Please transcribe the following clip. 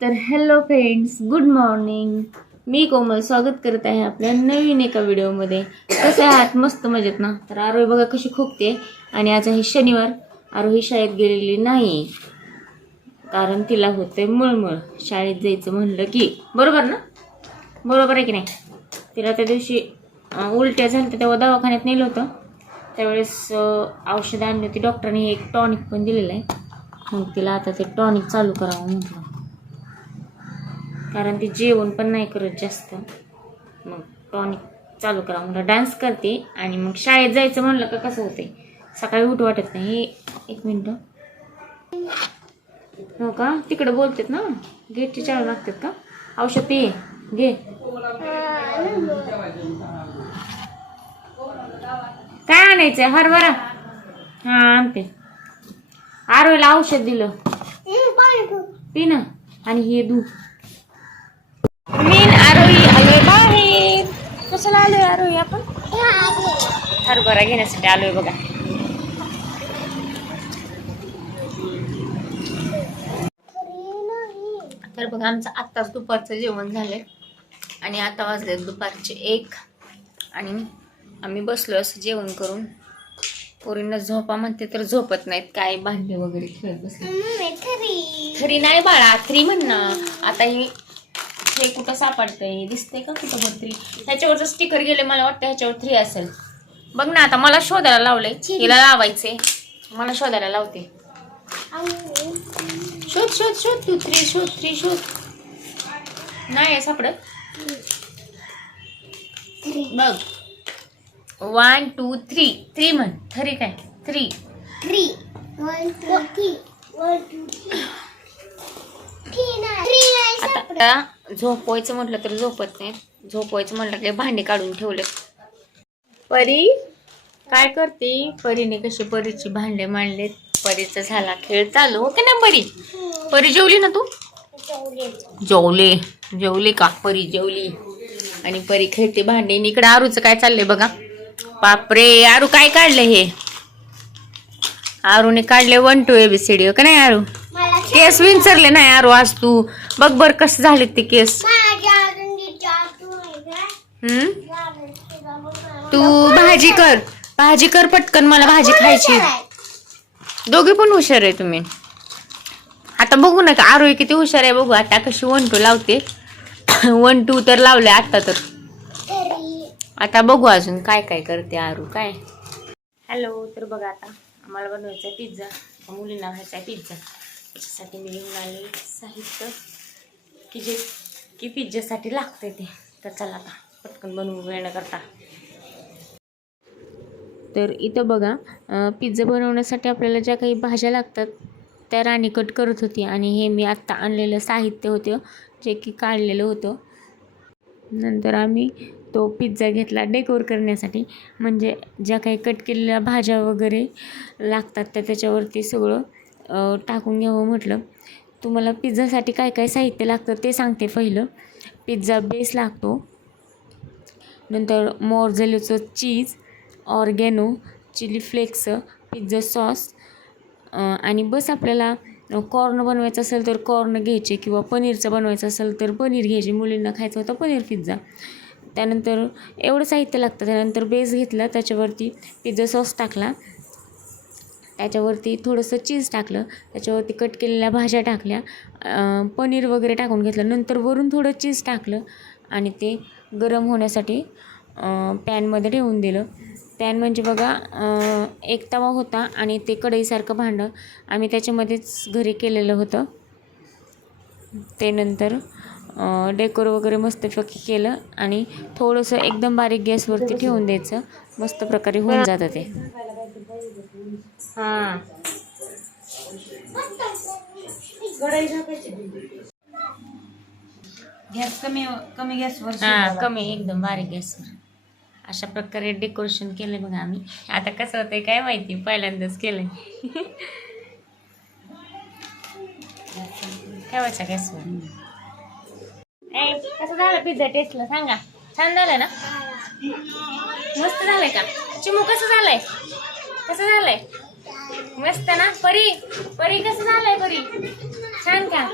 तर hello friends good morning मी कोमल स्वागत करत आहे आपल्या नवीन एका व्हिडिओमध्ये कसे आहात मस्त मजेत ना? तर आरोही बघा कशी खोकते. आणि आज आहे शनिवार. आरोही शाळेत गेलेली नाही. कारण तिला होते मुळमुळ. शाळेत जायचं म्हणलं की. बरोबर ना? बरोबर आहे की नाही? तिला त्या दिवशी उलट्या झाल्या तेव्हा दवाखान्यात नेलं होतं. त्यावेळेस औषधं आणली होती. डॉक्टरने एक टॉनिक पण दिलेलं आहे. मग तिला आता ते टॉनिक चालू करावं म्हटलं. कारण ती जेवण पण नाही करत जास्त. मग टॉनिक चालू करा. म्हणलं डान्स करते आणि मग शाळेत जायचं म्हणलं का कसं होते सकाळी उठ वाटत नाही. एक मिनटं. हो का? तिकडं बोलतात ना? गेटची चालू लागतात का? औषध पे. घे. काय आणायचंय? हरभरा. हा आणते. आरोला औषध दिलं. पी ना आणि हे दूध मीन आरोही आलोय बाहेर कशाला आलोय आरोही आपण. हरभरा घेण्यासाठी आलोय बघा. तर बघा आमचं आत्ताच दुपारचं जेवण झालंय. आणि आता वाजले दुपारचे एक. आणि आम्ही बसलो असं जेवण करून. पोरींना झोपा म्हणते तर झोपत नाहीत काय भांडे वगैरे खेळत बसले. थ्री नाही बाळा थ्री म्हण ना. आता ही हे कुठं सापडतंय? दिसतंय का कुठं बघ थ्री ह्याच्यावरचं स्टिकर गेले मला वाटतं ह्याच्यावर थ्री असेल. बघ ना आता मला शोधायला लावलंय. हिला लावायचे मला शोधायला लावते. शोध शोध शोध तू. थ्री शोध थ्री शोध. नाही आहे सापडत. बघ. वन टू थ्री थ्री म्हण. थ्री काय? थ्री थ्री वन टू बघ की आता झोपवायचं म्हटलं तर झोपत नाही. झोपवायचं म्हटलं की भांडे काढून ठेवले. परी काय करते? परीने कशी परीची भांडे मांडलेत? परीचा झाला खेळ चालू हो की नाही परी? परी जेवली ना तू? जेवले. जेवली का? परी जेवली. आणि परी खेळते भांडे. इकडे आरूचं काय चाललंय बघा. बापरे आरू काय काढले हे? आरूने काढले वन टू एबीसीडी का नाही आरू? केस विंचरले नाही आरू आज तू. बघ बर कसे. झाले ते केस हम्म? तू भाजी कर. भाजी कर पटकन मला भाजी खायची दोघे पण हुशार आहे तुम्ही. आता बघू नका आरोही किती हुशार आहे बघू. आता कशी वन टू लावते. वन टू तर लावले आता तर. आता बघू अजून काय काय करते आरू काय? हॅलो तर बघा आता. आम्हाला बनवायचा आहे पिझ्झा मुलींना व्हायचा आहे पिझ्झा त्याच्यासाठी मी घेऊन आले साहित्य की जे की पिझ्झासाठी लागते ते. तर चला आता पटकन बनवून वेळ करता तर इथं बघा पिझ्झा बनवण्यासाठी आपल्याला ज्या काही भाज्या लागतात त्या राणी कट करत होती आणि हे मी आत्ता आणलेलं साहित्य होतं जे की काढलेलं होतं. नंतर आम्ही तो पिझ्झा घेतला डेकोर करण्यासाठी. म्हणजे ज्या काही कट केलेल्या भाज्या वगैरे लागतात त्या त्याच्यावरती सगळं टाकून घ्यावं म्हटलं. तुम्हाला पिझ्झासाठी काय काय साहित्य लागतं ते सांगते पहिलं. पिझ्झा बेस लागतो. नंतर मोरझेलोचं cheese oregano chilli flakes pizza sauce आणि बस आपल्याला कॉर्न बनवायचं असेल तर कॉर्न घ्यायचे किंवा पनीरचं बनवायचं असेल तर पनीर घ्यायचे. मुलींना खायचं होतं पनीर पिझ्झा. त्यानंतर एवढं साहित्य लागतं. त्यानंतर बेस घेतला. त्याच्यावरती पिझ्झा सॉस टाकला. त्याच्यावरती थोडंसं चीज टाकलं. त्याच्यावरती कट केलेल्या भाज्या टाकल्या. पनीर वगैरे टाकून घेतलं. नंतर वरून थोडं चीज टाकलं आणि ते गरम होण्यासाठी पॅनमध्ये ठेवून दिलं. पॅन म्हणजे बघा एक तवा होता आणि ते कढईसारखं भांडं आम्ही त्याच्यामध्येच घरी केलेलं होतं. ते नंतर डेकोर वगैरे मस्तपैकी केलं आणि थोडंसं एकदम बारीक गॅसवरती ठेवून द्यायचं. मस्त प्रकारे होऊन जातं ते. हां. गॅस कमी कमी गॅसवर हां. कमी एकदम बारीक गॅसवर अशा प्रकारे डेकोरेशन केलं बघा आम्ही. आता कसं होतंय काय माहिती? पहिल्यांदाच केलंय. ठेवायचा गॅसवर ए, कसं झालं पिझ्झा टेस्टला? सांगा. छान झालं ना? मस्त झालंय का? चिमू कसं झालंय? कसं झालंय? मस्त ना? परी? परी कसं झालंय परी? छान का?